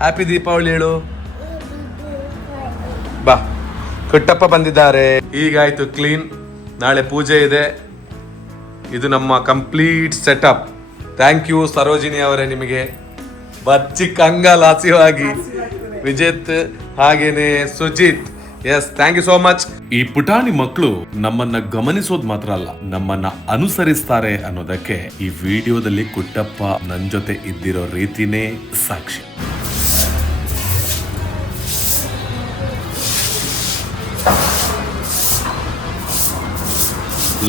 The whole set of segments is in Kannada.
ಹ್ಯಾಪಿ ದೀಪಾವಳಿ ಹೇಳು. ಬಾ, ಕುಟ್ಟಪ್ಪ ಬಂದಿದ್ದಾರೆ. ಈಗಾಯ್ತು ಕ್ಲೀನ್. ನಾಳೆ ಪೂಜೆ ಇದೆ. ಇದು ನಮ್ಮ complete setup. Thank you Sarojini ಅವರೇ, ನಿಮಗೆ ಬಚ್ಚಿ ಕಂಗಲಾಸಿವಾಗಿ ವಿಜಿತ್ ಹಾಗೇನೆ Sujith. Yes, thank you so much. ಈ ಪುಟಾಣಿ ಮಕ್ಕಳು ನಮ್ಮನ್ನ ಗಮನಿಸೋದು ಮಾತ್ರ ಅಲ್ಲ, ನಮ್ಮನ್ನ ಅನುಸರಿಸ್ತಾರೆ ಅನ್ನೋದಕ್ಕೆ ಈ ವಿಡಿಯೋದಲ್ಲಿ ಕುಟ್ಟಪ್ಪ ನನ್ ಜೊತೆ ಇದ್ದಿರೋ ರೀತಿನೇ ಸಾಕ್ಷಿ.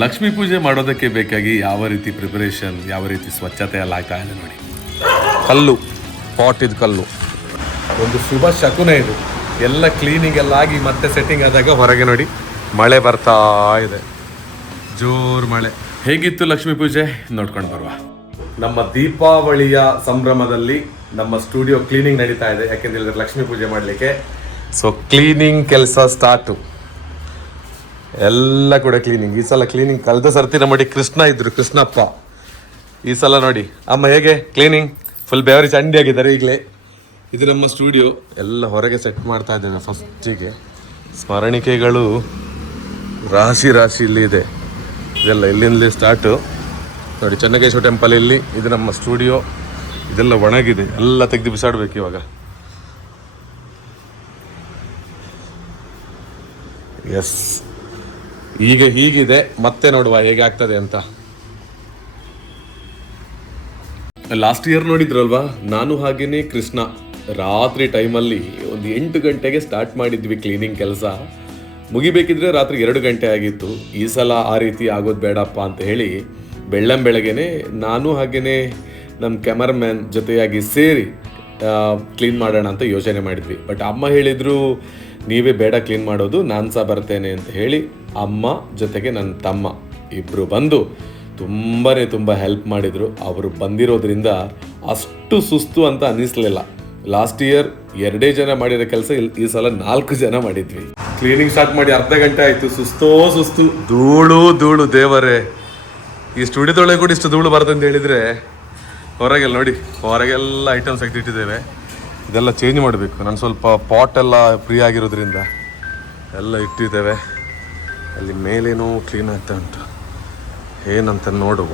ಲಕ್ಷ್ಮೀ ಪೂಜೆ ಮಾಡೋದಕ್ಕೆ ಬೇಕಾಗಿ ಯಾವ ರೀತಿ ಪ್ರಿಪರೇಷನ್, ಯಾವ ರೀತಿ ಸ್ವಚ್ಛತೆ ಎಲ್ಲ ಆಗ್ತಾ ಇದೆ ನೋಡಿ. ಕಲ್ಲು, ಪಾಟ್ ಇದು ಕಲ್ಲು, ಒಂದು ಶುಭ ಶಕುನ ಇದು. ಎಲ್ಲ ಕ್ಲೀನಿಂಗ್ ಎಲ್ಲ ಆಗಿ ಮತ್ತೆ ಸೆಟ್ಟಿಂಗ್ ಆದಾಗ ಹೊರಗೆ ನೋಡಿ ಮಳೆ ಬರ್ತಾ ಇದೆ, ಜೋರು ಮಳೆ. ಹೇಗಿತ್ತು ಲಕ್ಷ್ಮೀ ಪೂಜೆ ನೋಡ್ಕೊಂಡು ಬರುವ. ನಮ್ಮ ದೀಪಾವಳಿಯ ಸಂಭ್ರಮದಲ್ಲಿ ನಮ್ಮ ಸ್ಟುಡಿಯೋ ಕ್ಲೀನಿಂಗ್ ನಡೀತಾ ಇದೆ. ಯಾಕೆಂದ್ರೆ ಹೇಳಿದ್ರೆ ಲಕ್ಷ್ಮೀ ಪೂಜೆ ಮಾಡಲಿಕ್ಕೆ. ಸೊ ಕ್ಲೀನಿಂಗ್ ಕೆಲಸ ಸ್ಟಾರ್ಟು. ಎಲ್ಲ ಕೂಡ ಕ್ಲೀನಿಂಗ್. ಈ ಸಲ ಕ್ಲೀನಿಂಗ್ ಕಳೆದ ಸರ್ತಿ ನಮ್ಮಡಿ ಕೃಷ್ಣ ಇದ್ರು, ಕೃಷ್ಣಪ್ಪ. ಈ ಸಲ ನೋಡಿ ಅಮ್ಮ ಹೇಗೆ ಕ್ಲೀನಿಂಗ್ ಫುಲ್ ಬೆವರಿ ಚಂಡಿ ಆಗಿದ್ದಾರೆ ಈಗಲೇ. ಇದು ನಮ್ಮ ಸ್ಟುಡಿಯೋ. ಎಲ್ಲ ಹೊರಗೆ ಸೆಟ್ ಮಾಡ್ತಾ ಇದ್ದೇವೆ. ಫಸ್ಟಿಗೆ ಸ್ಮರಣಿಕೆಗಳು ರಾಶಿ ರಾಶಿ ಇಲ್ಲಿ ಇದೆ. ಇದೆಲ್ಲ ಇಲ್ಲಿಂದಲೇ ಸ್ಟಾರ್ಟು ನೋಡಿ. ಚೆನ್ನಕೇಶ್ವರ ಟೆಂಪಲ್ ಇಲ್ಲಿ. ಇದು ನಮ್ಮ ಸ್ಟುಡಿಯೋ. ಇದೆಲ್ಲ ಒಣಗಿದೆ, ಎಲ್ಲ ತೆಗೆದು ಬಿಸಾಡ್ಬೇಕು ಇವಾಗ. ಎಸ್, ಈಗ ಹೀಗಿದೆ. ಮತ್ತೆ ನೋಡುವ ಹೇಗೆ ಆಗ್ತದೆ ಅಂತ. ಲಾಸ್ಟ್ ಇಯರ್ ನೋಡಿದ್ರಲ್ವಾ, ನಾನು ಹಾಗೇನೆ ಕೃಷ್ಣ ರಾತ್ರಿ ಟೈಮಲ್ಲಿ ಒಂದು 8 ಗಂಟೆಗೆ ಸ್ಟಾರ್ಟ್ ಮಾಡಿದ್ವಿ ಕ್ಲೀನಿಂಗ್ ಕೆಲಸ. ಮುಗಿಬೇಕಿದ್ರೆ ರಾತ್ರಿ 2 ಗಂಟೆ ಆಗಿತ್ತು. ಈ ಸಲ ಆ ರೀತಿ ಆಗೋದು ಬೇಡಪ್ಪ ಅಂತ ಹೇಳಿ ಬೆಳ್ಳಂಬೆಳಗ್ಗೆನೆ ನಾನು ಹಾಗೇನೆ ನಮ್ಮ ಕ್ಯಾಮರಾಮ್ಯಾನ್ ಜೊತೆಯಾಗಿ ಸೇರಿ ಕ್ಲೀನ್ ಮಾಡೋಣ ಅಂತ ಯೋಚನೆ ಮಾಡಿದ್ವಿ. ಬಟ್ ಅಮ್ಮ ಹೇಳಿದ್ರು, ನೀವೇ ಬೇಡ ಕ್ಲೀನ್ ಮಾಡೋದು, ನಾನು ಸಹ ಬರ್ತೇನೆ ಅಂತ ಹೇಳಿ ಅಮ್ಮ ಜೊತೆಗೆ ನನ್ನ ತಮ್ಮ ಇಬ್ಬರು ಬಂದು ತುಂಬ ಹೆಲ್ಪ್ ಮಾಡಿದರು. ಅವರು ಬಂದಿರೋದ್ರಿಂದ ಅಷ್ಟು ಸುಸ್ತು ಅಂತ ಅನ್ನಿಸ್ಲಿಲ್ಲ. ಲಾಸ್ಟ್ ಇಯರ್ 2 ಜನ ಮಾಡಿರೋ ಕೆಲಸ ಈ ಸಲ 4 ಜನ ಮಾಡಿದ್ವಿ. ಕ್ಲೀನಿಂಗ್ ಸ್ಟಾರ್ಟ್ ಮಾಡಿ ಅರ್ಧ ಗಂಟೆ ಆಯಿತು. ಸುಸ್ತು, ಧೂಳು ದೇವರೇ. ಈ ಸ್ಟುಡಿಯೋದೊಳಗೆ ಕೂಡ ಇಷ್ಟು ಧೂಳು ಬರ್ತಂತ ಹೇಳಿದರೆ ಹೊರಗೆಲ್ಲ ನೋಡಿ, ಹೊರಗೆಲ್ಲ ಐಟಮ್ಸ್ ತೆಗೆದಿಟ್ಟಿದ್ದೇವೆ. ಇದೆಲ್ಲ ಚೇಂಜ್ ಮಾಡಬೇಕು. ನಾನು ಸ್ವಲ್ಪ ಪಾಟ್ ಎಲ್ಲ ಫ್ರೀ ಆಗಿರೋದ್ರಿಂದ ಎಲ್ಲ ಇಟ್ಟಿದ್ದೇವೆ. ಅಲ್ಲಿ ಮೇಲೇನೋ ಕ್ಲೀನ್ ಆಗ್ತಾ ಉಂಟು, ಏನಂತ ನೋಡುವ.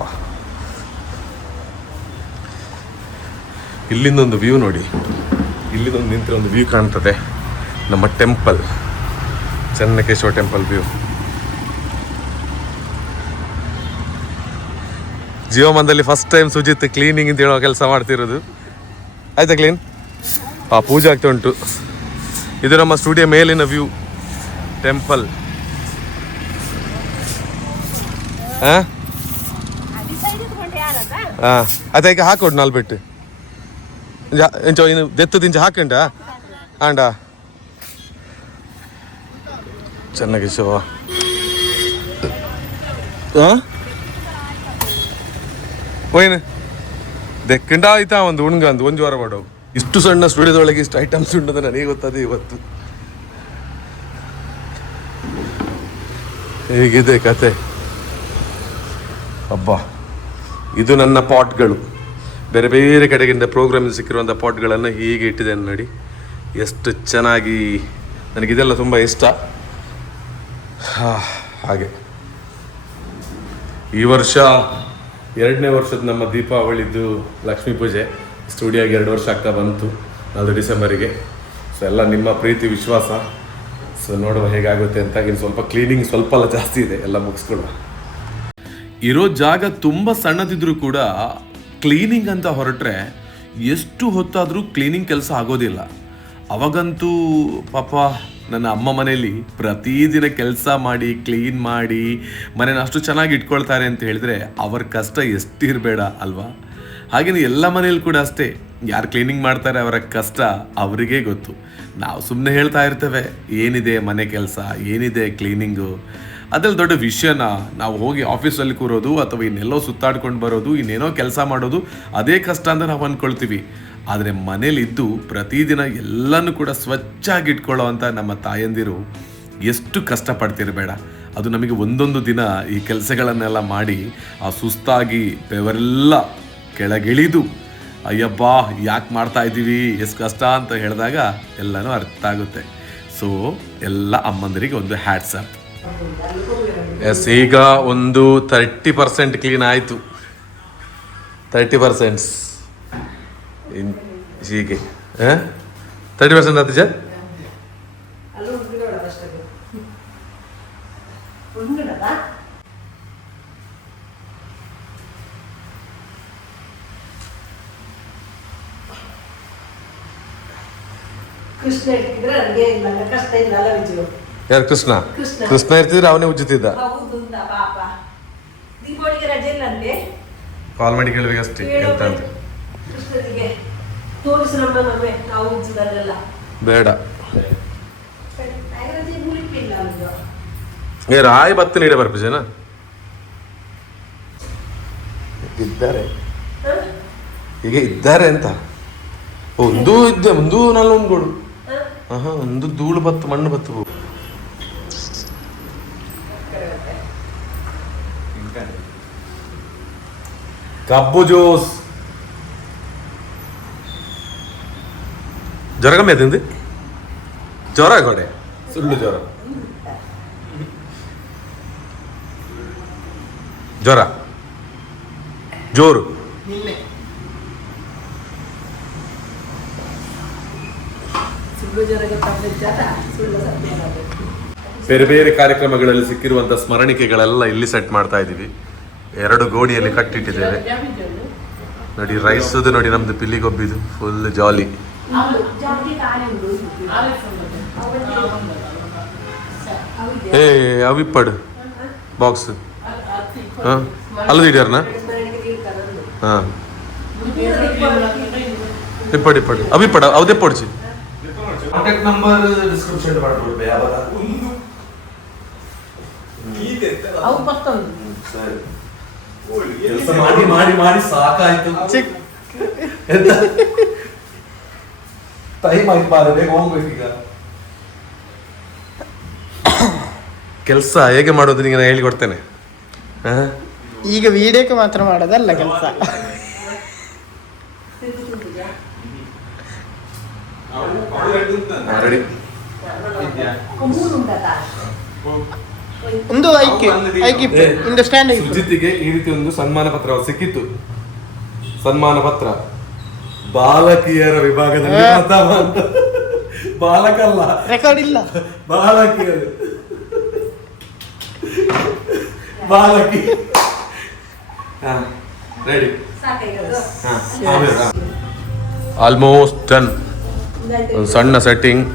ಇಲ್ಲಿಂದೊಂದು ವ್ಯೂ ನೋಡಿ. ಇಲ್ಲಿಂದೊಂದು ನಿಂತಿರೋ ಒಂದು ವ್ಯೂ ಕಾಣ್ತದೆ. ನಮ್ಮ ಟೆಂಪಲ್, ಚೆನ್ನಕೇಶ್ವರ ಟೆಂಪಲ್ ವ್ಯೂ. ಜೀವಮಾನದಲ್ಲಿ ಫಸ್ಟ್ ಟೈಮ್ ಸುಜಿತ್ ಕ್ಲೀನಿಂಗ್ ಅಂತ ಹೇಳೋ ಕೆಲಸ ಮಾಡ್ತಿರೋದು. ಆಯ್ತಾ ಕ್ಲೀನ್? ಪೂಜೆ ಆಗ್ತಾ ಉಂಟು. ಇದು ನಮ್ಮ ಸ್ಟುಡಿಯೋ ಮೇಲಿನ ವ್ಯೂ, ಟೆಂಪಲ್. ಹಾಂ ಅದ ಈಗ ಹಾಕೊಡು ನಾಲ್ ಬಿಟ್ಟು ಎಂಚ ಇನ್ನು ದೆತ್ತು ದಿಂಚ ಹಾಕಂಡ ಆಂಡ ಚೆನ್ನಾಗಿ ಶೋ. ಒಯ್ನು ದೆಕ್ಕಂಡ ಆಯ್ತಾ ಒಂದು ಉಣ್ಗ ಒಂದು 1 ವಾರ ಮಾಡೋ. ಇಷ್ಟು ಸಣ್ಣ ಸ್ಟುಡಿಯೋದೊಳಗೆ ಇಷ್ಟು ಐಟಮ್ಸ್ ಉಂಟದ ನನಗೆ ಗೊತ್ತದೆ ಇವತ್ತು. ಹೇಗಿದೆ ಕತೆ? ಅಬ್ಬಾ, ಇದು ನನ್ನ ಪಾಟ್ಗಳು. ಬೇರೆ ಬೇರೆ ಕಡೆಗಿಂದ ಪ್ರೋಗ್ರಾಮಿಂದ ಸಿಕ್ಕಿರುವಂಥ ಪಾಟ್ಗಳನ್ನು ಹೀಗೆ ಇಟ್ಟಿದ್ದೇನೆ ನೋಡಿ. ಎಷ್ಟು ಚೆನ್ನಾಗಿ, ನನಗಿದೆಲ್ಲ ತುಂಬ ಇಷ್ಟ. ಹಾಗೆ ಈ ವರ್ಷ 2ನೇ ವರ್ಷದ ನಮ್ಮ ದೀಪಾವಳಿದು ಲಕ್ಷ್ಮೀ ಪೂಜೆ. ಸ್ಟುಡಿಯೋಗೆ 2 ವರ್ಷ ಆಗ್ತಾ ಬಂತು 4 ಡಿಸೆಂಬರಿಗೆ. ಸೊ ಎಲ್ಲ ನಿಮ್ಮ ಪ್ರೀತಿ ವಿಶ್ವಾಸ. ಸೊ ನೋಡುವ ಹೇಗಾಗುತ್ತೆ ಅಂತ. ಇನ್ನು ಸ್ವಲ್ಪ ಕ್ಲೀನಿಂಗ್ ಸ್ವಲ್ಪ ಎಲ್ಲ ಜಾಸ್ತಿ ಇದೆ, ಎಲ್ಲ ಮುಗಿಸ್ಕೊಡುವ. ಇರೋ ಜಾಗ ತುಂಬ ಸಣ್ಣದಿದ್ರು ಕೂಡ ಕ್ಲೀನಿಂಗ್ ಅಂತ ಹೊರಟ್ರೆ ಎಷ್ಟು ಹೊತ್ತಾದರೂ ಕ್ಲೀನಿಂಗ್ ಕೆಲಸ ಆಗೋದಿಲ್ಲ. ಅವಾಗಂತೂ ಪಾಪ ನನ್ನ ಅಮ್ಮ ಮನೇಲಿ ಪ್ರತಿದಿನ ಕೆಲಸ ಮಾಡಿ ಕ್ಲೀನ್ ಮಾಡಿ ಮನೇನ ಅಷ್ಟು ಚೆನ್ನಾಗಿ ಇಟ್ಕೊಳ್ತಾರೆ ಅಂತ ಹೇಳಿದ್ರೆ ಅವ್ರ ಕಷ್ಟ ಎಷ್ಟಿರಬೇಡ ಅಲ್ವಾ? ಹಾಗೆಯೇ ಎಲ್ಲ ಮನೇಲಿ ಕೂಡ ಅಷ್ಟೇ. ಯಾರು ಕ್ಲೀನಿಂಗ್ ಮಾಡ್ತಾರೆ ಅವರ ಕಷ್ಟ ಅವರಿಗೇ ಗೊತ್ತು. ನಾವು ಸುಮ್ಮನೆ ಹೇಳ್ತಾ ಇರ್ತೇವೆ ಏನಿದೆ ಮನೆ ಕೆಲಸ, ಏನಿದೆ ಕ್ಲೀನಿಂಗು, ಅದ್ರಲ್ಲಿ ದೊಡ್ಡ ವಿಷಯನ. ನಾವು ಹೋಗಿ ಆಫೀಸಲ್ಲಿ ಕೂರೋದು ಅಥವಾ ಇನ್ನೆಲ್ಲೋ ಸುತ್ತಾಡ್ಕೊಂಡು ಬರೋದು, ಇನ್ನೇನೋ ಕೆಲಸ ಮಾಡೋದು ಅದೇ ಕಷ್ಟ ಅಂತ ನಾವು ಅಂದ್ಕೊಳ್ತೀವಿ. ಆದರೆ ಮನೇಲಿದ್ದು ಪ್ರತಿದಿನ ಎಲ್ಲನೂ ಕೂಡ ಸ್ವಚ್ಛಾಗಿ ಇಟ್ಕೊಳ್ಳೋ ಅಂತ ನಮ್ಮ ತಾಯಂದಿರು ಎಷ್ಟು ಕಷ್ಟಪಡ್ತಿರಬೇಡ. ಅದು ನಮಗೆ ಒಂದೊಂದು ದಿನ ಈ ಕೆಲಸಗಳನ್ನೆಲ್ಲ ಮಾಡಿ ಆ ಸುಸ್ತಾಗಿ ಬೆವರೆಲ್ಲ ಕೆಳಗಿಳಿದು ಅಯ್ಯಬ್ಬಾ ಯಾಕೆ ಮಾಡ್ತಾ ಇದ್ದೀವಿ ಎಷ್ಟು ಕಷ್ಟ ಅಂತ ಹೇಳಿದಾಗ ಎಲ್ಲನೂ ಅರ್ಥ ಆಗುತ್ತೆ. ಸೊ ಎಲ್ಲ ಅಮ್ಮಂದರಿಗೆ ಒಂದು ಹ್ಯಾಟ್ಸಪ್. ಎಸ್, ಈಗ ಒಂದು 30% ಕ್ಲೀನ್ ಆಯಿತು. 30% ಹೀಗೆ 30% ಆಯ್ತು ಜರ್. ಯಾರು ಕೃಷ್ಣ? ಕೃಷ್ಣ ಇರ್ತಿದ್ರೆ ಅವನೇ ಉಜ್ಜುತ್ತಿದ್ದ. ಕಾಲ್ ಮಾಡಿ ಕೇಳಬೇಕಷ್ಟೇ. ಬೇಡ ರಾಯ್ ಬತ್ತು ನೀಡೇ ಬರ್ಪೇನ ಇದ್ದಾರೆ, ಈಗ ಇದ್ದಾರೆ ಅಂತ ಒಂದು ಇದ್ದೆ ಒಂದು ನಾಲ್ ಒಂದು ಕೊಡು. ಒಂದು ಧೂಳು ಬತ್ತು ಮಣ್ಣು ಬತ್ತು. ಕಬ್ಬು ಜ್ಯೂಸ್ ಜ್ವರ ಕಮ್ಮಿ ಆಯ್ತು. ಜ್ವರ ಕೊಡೆ ಸುಳ್ಳು ಜ್ವರ ಜ್ವರ ಜೋರು. ಬೇರೆ ಬೇರೆ ಕಾರ್ಯಕ್ರಮಗಳಲ್ಲಿ ಸಿಕ್ಕಿರುವಂತಹ ಸ್ಮರಣಿಕೆಗಳೆಲ್ಲ ಇಲ್ಲಿ ಸೆಟ್ ಮಾಡ್ತಾ ಇದ್ದೀವಿ. 2 ಗೋಣಿಯಲ್ಲಿ ಕಟ್ಟಿಟ್ಟಿದ್ದೇವೆ ನೋಡಿ. ರೈಸ್ ನೋಡಿ, ನಮ್ದು ಪಿಲ್ಲಿಗೊಬ್ಬಿದು ಫುಲ್ ಜಾಲಿ. ಏ ಅವಿಪ್ಪಡು ಬಾಕ್ಸ್ ಅಲ್ಲದ ಇಡ್ಯಾರನ ಹಾಂ ಇಪ್ಪಡು ಇಪ್ಪಡು ಅವಿಪ್ಪಡ ಅವದೇ ಪೊಡ್ಚಿ. ಕಾಂಟ್ಯಾಕ್ಟ್ ನಂಬರ್ ಡಿಸ್ಕ್ರಿಪ್ಷನ್ ಮಾಡ್ಬಿಡ್ಬೇ ಯಾವಾಗ ಕೆಲಸ ಮಾಡಿ ಮಾಡಿ ಮಾಡಿ ಸಾಕಾಯ್ತು. ಎಂತ ಟೈಮ್ ಆಯ್ತು ಬಾರ, ಬೇಗ ಹೋಗ್ಬೇಕೀಗ. ಕೆಲಸ ಹೇಗೆ ಮಾಡೋದು ನಿಮಗೆ ನಾನು ಹೇಳಿಕೊಡ್ತೇನೆ. ಈಗ ವಿಡಿಯೋಕ್ಕೆ ಮಾತ್ರ ಮಾಡೋದಲ್ಲ ಕೆಲಸ. ಒಂದು ಸುಜಿತಿಗೆ ಈ ರೀತಿ ಒಂದು ಸನ್ಮಾನ ಪತ್ರ ಸಿಕ್ಕಿತ್ತು. ಸನ್ಮಾನ ಪತ್ರ ಬಾಲಕಿಯರ ವಿಭಾಗದಲ್ಲಿ ಬಾಲಕಲ್ಲ, ರೆಕಾರ್ಡ್ ಇಲ್ಲ, ಬಾಲಕಿಯರು ಬಾಲಕಿ ರೆಡಿ. Almost done. ಒಂದು ಸಣ್ಣ ಸೆಟ್ಟಿಂಗ್.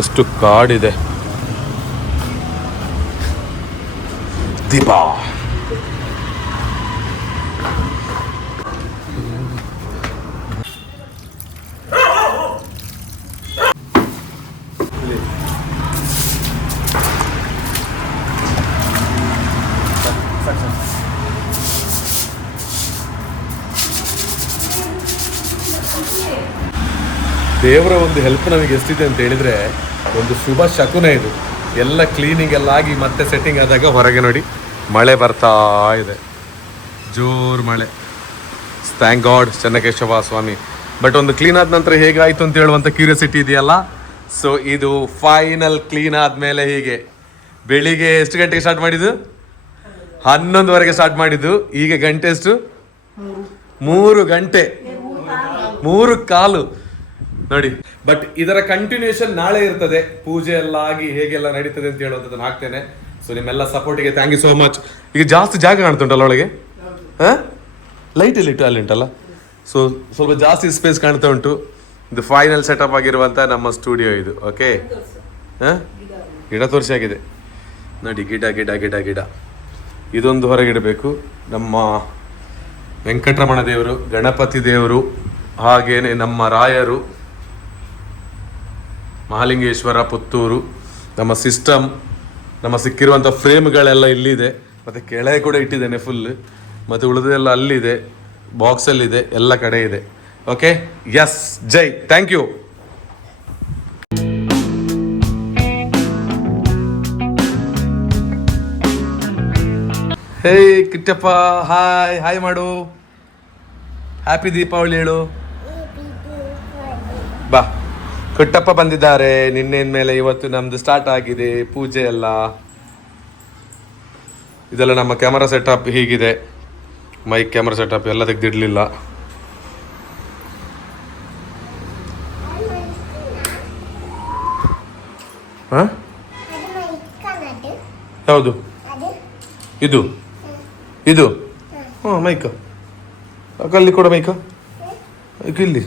ಎಷ್ಟು ಕಾಡಿದೆ. ದೀಪ ದೇವರ ಒಂದು ಹೆಲ್ಪ್ ನಮಗೆ ಎಷ್ಟಿದೆ ಅಂತ ಹೇಳಿದ್ರೆ ಒಂದು ಶುಭ ಶಕುನ ಇದು. ಎಲ್ಲ ಕ್ಲೀನಿಂಗ್ ಎಲ್ಲ ಆಗಿ ಮತ್ತೆ ಸೆಟ್ಟಿಂಗ್ ಆದಾಗ ಹೊರಗೆ ನೋಡಿ ಮಳೆ ಬರ್ತಾ ಇದೆ, ಜೋರು ಮಳೆ. Thank God Chennakeshava Swami. But ಒಂದು ಕ್ಲೀನ್ ಆದ ನಂತರ ಹೇಗಾಯಿತು ಅಂತ ಹೇಳುವಂಥ ಕ್ಯೂರಿಯಾಸಿಟಿ ಇದೆಯಲ್ಲ. ಸೊ ಇದು ಫೈನಲ್ ಕ್ಲೀನ್ ಆದಮೇಲೆ ಹೀಗೆ ಬೆಳಿಗ್ಗೆ ಎಷ್ಟು ಗಂಟೆಗೆ ಸ್ಟಾರ್ಟ್ ಮಾಡಿದ್ದು? 11ವರೆಗೆ ಸ್ಟಾರ್ಟ್ ಮಾಡಿದ್ದು. ಈಗ ಗಂಟೆ ಎಷ್ಟು? 3 ಗಂಟೆ, 3:15 ನೋಡಿ. ಬಟ್ ಇದರ ಕಂಟಿನ್ಯೂಷನ್ ನಾಳೆ ಇರ್ತದೆ. ಪೂಜೆ ಎಲ್ಲ ಆಗಿ ಹೇಗೆಲ್ಲ ನಡೀತದೆ ಅಂತ ಹೇಳುವಂಥದ್ದನ್ನು ಹಾಕ್ತೇನೆ. ಸೊ ನಿಮ್ಮೆಲ್ಲ ಸಪೋರ್ಟಿಗೆ ಥ್ಯಾಂಕ್ ಯು ಸೋ ಮಚ್. ಈಗ ಜಾಸ್ತಿ ಜಾಗ ಕಾಣ್ತುಂಟಲ್ಲ ಒಳಗೆ, ಲೈಟ್ ಇಲ್ಲಿ ಅಲ್ಲಿ ಉಂಟಲ್ಲ, ಸೊ ಸ್ವಲ್ಪ ಜಾಸ್ತಿ ಸ್ಪೇಸ್ ಕಾಣ್ತಾ ಉಂಟು. ಇದು ಫೈನಲ್ ಸೆಟಪ್ ಆಗಿರುವಂಥ ನಮ್ಮ ಸ್ಟುಡಿಯೋ ಇದು. ಓಕೆ, ಗಿಡ ತೋರಿಸಾಗಿದೆ ನೋಡಿ, ಗಿಡ ಗಿಡ ಗಿಡ ಗಿಡ. ಇದೊಂದು ಹೊರಗಿಡಬೇಕು. ನಮ್ಮ ವೆಂಕಟರಮಣ ದೇವರು, ಗಣಪತಿ ದೇವರು, ಹಾಗೇನೆ ನಮ್ಮ ರಾಯರು, ಮಹಾಲಿಂಗೇಶ್ವರ ಪುತ್ತೂರು, ನಮ್ಮ ಸಿಸ್ಟಮ್, ನಮ್ಮ ಸಿಕ್ಕಿರುವಂಥ ಫ್ರೇಮ್ಗಳೆಲ್ಲ ಇಲ್ಲಿದೆ. ಮತ್ತು ಕೆಳಗೆ ಕೂಡ ಇಟ್ಟಿದ್ದೇನೆ ಫುಲ್, ಮತ್ತು ಉಳಿದೆಲ್ಲ ಅಲ್ಲಿದೆ, ಬಾಕ್ಸಲ್ಲಿದೆ, ಎಲ್ಲ ಕಡೆ ಇದೆ. Okay, yes, Jai, thank you. Hey Kittappa, hi hi ಮಾಡು, ಹ್ಯಾಪಿ ದೀಪಾವಳಿ ಹೇಳು. ಬಾ, ಕುಟ್ಟಪ್ಪ ಬಂದಿದ್ದಾರೆ. ನಿನ್ನೆಯ ಮೇಲೆ ಇವತ್ತು ನಮ್ದು ಸ್ಟಾರ್ಟ್ ಆಗಿದೆ ಪೂಜೆ ಎಲ್ಲ. ಇದೆಲ್ಲ ನಮ್ಮ ಕ್ಯಾಮರಾ ಸೆಟಪ್ ಹೀಗಿದೆ. ಮೈಕ್ ಕ್ಯಾಮರಾ ಸೆಟಪ್ ಎಲ್ಲ ತೆಗೆದಿಡ್ಲಿಲ್ಲ. ಹಾಂ, ಯಾವುದು ಇದು? ಇದು ಹಾಂ, ಮೈಕ್ ಅಲ್ಲಿ ಕೊಡ, ಮೈಕ್ ಇಲ್ಲಿ.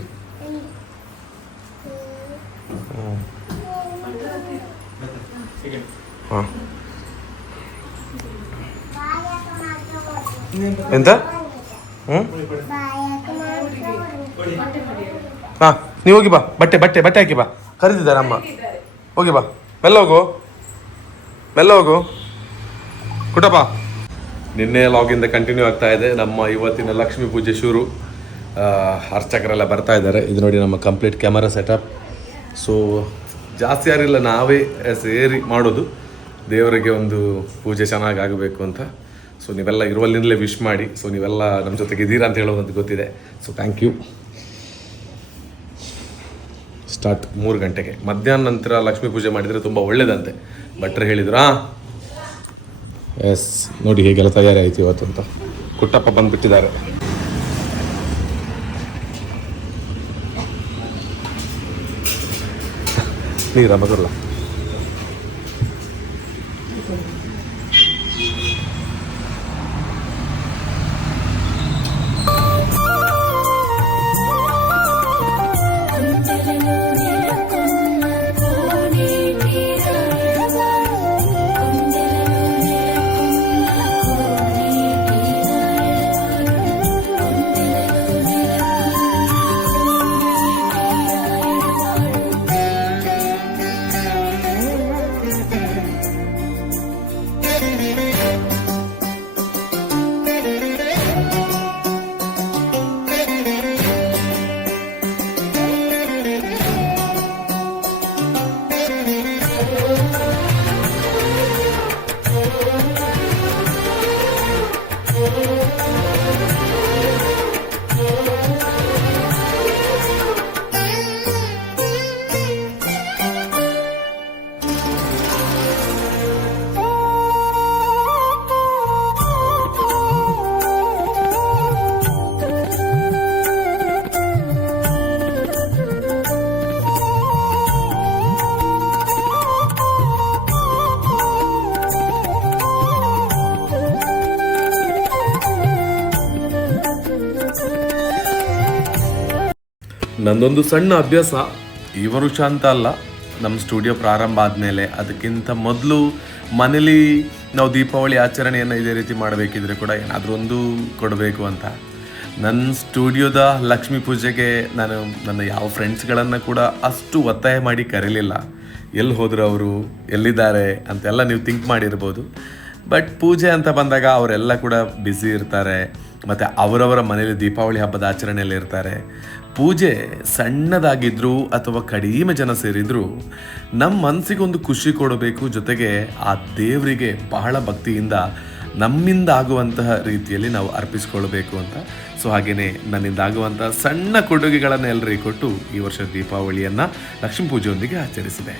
ಹಾಂ, ಎಂತ? ಹ್ಞೂ, ಹಾಂ, ನೀವು ಹೋಗಿ ಬಾ, ಬಟ್ಟೆ ಹಾಕಿ ಬಾ, ಕರೀತಿದ್ದಾರೆ ಅಮ್ಮ. ಹೋಗಿ ಬಾ, ಮೆಲ್ಲ ಹೋಗು, ಮೆಲ್ಲ ಹೋಗು ಕುಟಪ್ಪ. ನಿನ್ನೆ ಲಾಗಿಂದ ಕಂಟಿನ್ಯೂ ಆಗ್ತಾ ಇದೆ. ನಮ್ಮ ಇವತ್ತಿನ ಲಕ್ಷ್ಮೀ ಪೂಜೆ ಶುರು. ಅರ್ಚಕರೆಲ್ಲ ಬರ್ತಾ ಇದ್ದಾರೆ. ಇದು ನೋಡಿ ನಮ್ಮ ಕಂಪ್ಲೀಟ್ ಕ್ಯಾಮರಾ ಸೆಟಪ್. ಸೊ ಜಾಸ್ತಿ ಯಾರಿಲ್ಲ, ನಾವೇ ಸೇರಿ ಮಾಡೋದು. ದೇವರಿಗೆ ಒಂದು ಪೂಜೆ ಚೆನ್ನಾಗಿ ಆಗಬೇಕು ಅಂತ. ಸೊ ನೀವೆಲ್ಲ ಇರುವಲ್ಲಿಂದಲೇ ವಿಶ್ ಮಾಡಿ. ಸೊ ನೀವೆಲ್ಲ ನಮ್ಮ ಜೊತೆಗೆ ಇದ್ದೀರಾ ಅಂತ ಹೇಳೋದು ಗೊತ್ತಿದೆ. So thank you. ಸ್ಟಾರ್ಟ್ 3 ಗಂಟೆಗೆ. ಮಧ್ಯಾಹ್ನ ನಂತರ ಲಕ್ಷ್ಮೀ ಪೂಜೆ ಮಾಡಿದರೆ ತುಂಬ ಒಳ್ಳೇದಂತೆ ಭಟ್ರು ಹೇಳಿದ್ರು. ಎಸ್, ನೋಡಿ ಹೇಗೆಲ್ಲ ತಯಾರಿ ಆಯಿತು ಇವತ್ತು ಅಂತ. ಕುಟ್ಟಪ್ಪ ಬಂದುಬಿಟ್ಟಿದ್ದಾರೆ. ನೀರ ಮಗಲ್ಲ. ನಂದೊಂದು ಸಣ್ಣ ಅಭ್ಯಾಸ, ಈ ವರ್ಷ ಅಂತ ಅಲ್ಲ, ನಮ್ಮ ಸ್ಟುಡಿಯೋ ಪ್ರಾರಂಭ ಆದಮೇಲೆ ಅದಕ್ಕಿಂತ ಮೊದಲು ಮನೇಲಿ ನಾವು ದೀಪಾವಳಿ ಆಚರಣೆಯನ್ನು ಇದೇ ರೀತಿ ಮಾಡಬೇಕಿದ್ರೆ ಕೂಡ ಏನಾದರೂ ಒಂದು ಕೊಡಬೇಕು ಅಂತ. ನನ್ನ ಸ್ಟುಡಿಯೋದ ಲಕ್ಷ್ಮೀ ಪೂಜೆಗೆ ನಾನು ನನ್ನ ಯಾವ ಫ್ರೆಂಡ್ಸ್ಗಳನ್ನು ಕೂಡ ಅಷ್ಟು ಒತ್ತಾಯ ಮಾಡಿ ಕರೀಲಿಲ್ಲ. ಎಲ್ಲಿ ಹೋದ್ರು ಅವರು, ಎಲ್ಲಿದ್ದಾರೆ ಅಂತೆಲ್ಲ ನೀವು ಥಿಂಕ್ ಮಾಡಿರ್ಬೋದು. ಬಟ್ ಪೂಜೆ ಅಂತ ಬಂದಾಗ ಅವರೆಲ್ಲ ಕೂಡ ಬ್ಯುಸಿ ಇರ್ತಾರೆ, ಮತ್ತು ಅವರವರ ಮನೇಲಿ ದೀಪಾವಳಿ ಹಬ್ಬದ ಆಚರಣೆಯಲ್ಲಿ ಇರ್ತಾರೆ. ಪೂಜೆ ಸಣ್ಣದಾಗಿದ್ದರೂ ಅಥವಾ ಕಡಿಮೆ ಜನ ಸೇರಿದರೂ ನಮ್ಮ ಮನಸ್ಸಿಗೊಂದು ಖುಷಿ ಕೊಡಬೇಕು, ಜೊತೆಗೆ ಆ ದೇವರಿಗೆ ಬಹಳ ಭಕ್ತಿಯಿಂದ ನಮ್ಮಿಂದ ಆಗುವಂತಹ ರೀತಿಯಲ್ಲಿ ನಾವು ಅರ್ಪಿಸ್ಕೊಳ್ಬೇಕು ಅಂತ. ಸೊ ಹಾಗೆಯೇ ನನ್ನಿಂದ ಆಗುವಂಥ ಸಣ್ಣ ಕೊಡುಗೆಗಳನ್ನು ಎಲ್ಲರಿಗೂ ಕೊಟ್ಟು ಈ ವರ್ಷ ದೀಪಾವಳಿಯನ್ನು ಲಕ್ಷ್ಮೀ ಪೂಜೆಯೊಂದಿಗೆ ಆಚರಿಸಿದೆ.